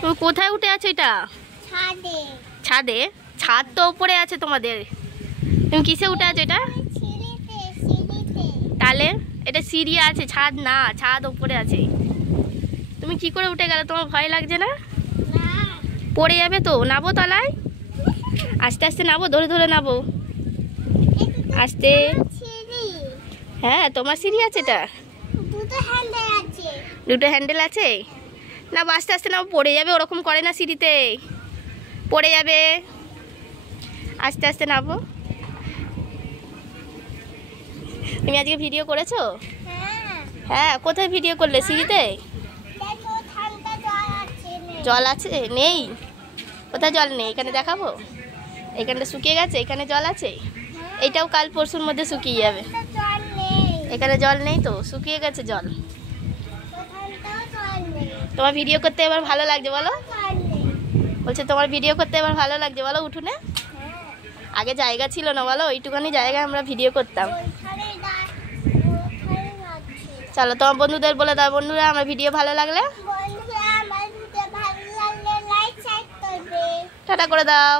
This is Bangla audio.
তুমি কোথায় উঠে আছো? এটা ছাদে। ছাদে? ছাদ তো উপরে আছে তোমাদের, তুমি কিসে উঠে আছো? এটা তাহলে এটা সিঁড়ি আছে, ছাদ না, ছাদ উপরে আছে। তুমি কি করে উঠে গেলে? তোমার ভয় লাগছে না? পড়ে যাবে তো। নাবো তলায়, আস্তে আস্তে নাবো, ধরে ধরে নাবো, আস্তে। হ্যাঁ তোমার সিঁড়ি আছে, এটা দুটো হ্যান্ডেল আছে। না আস্তে আস্তে নাও, পড়ে যাবে। ওরকম করে না, সিঁড়িতে পড়ে যাবে। আস্তে আস্তে নাবো। তুমি আজকে ভিডিও করেছো? হ্যাঁ কোথায় ভিডিও করলে? সিঁড়িতে? জল আছে? নেই, কোথায় জল নেই? এখানে দেখাবো, এখানটা শুকিয়ে গেছে, এখানে জল আছে। এইটাও কাল পরশুর মধ্যে শুকিয়ে যাবে। এখানে জল নেই তো, শুকিয়ে গেছে জল। তোমার ভিডিও করতে এবার ভালো লাগছে বলো? বলছে তোমার ভিডিও করতে এবার ভালো লাগছে বলো উঠোনে? আগে জায়গা ছিল না বলো, ওইটুখানি জায়গায় আমরা ভিডিও করতাম। চলো তোমার বন্ধুদের বলে দাও, বন্ধুরা আমার ভিডিও ভালো লাগলে টাটা করে দাও।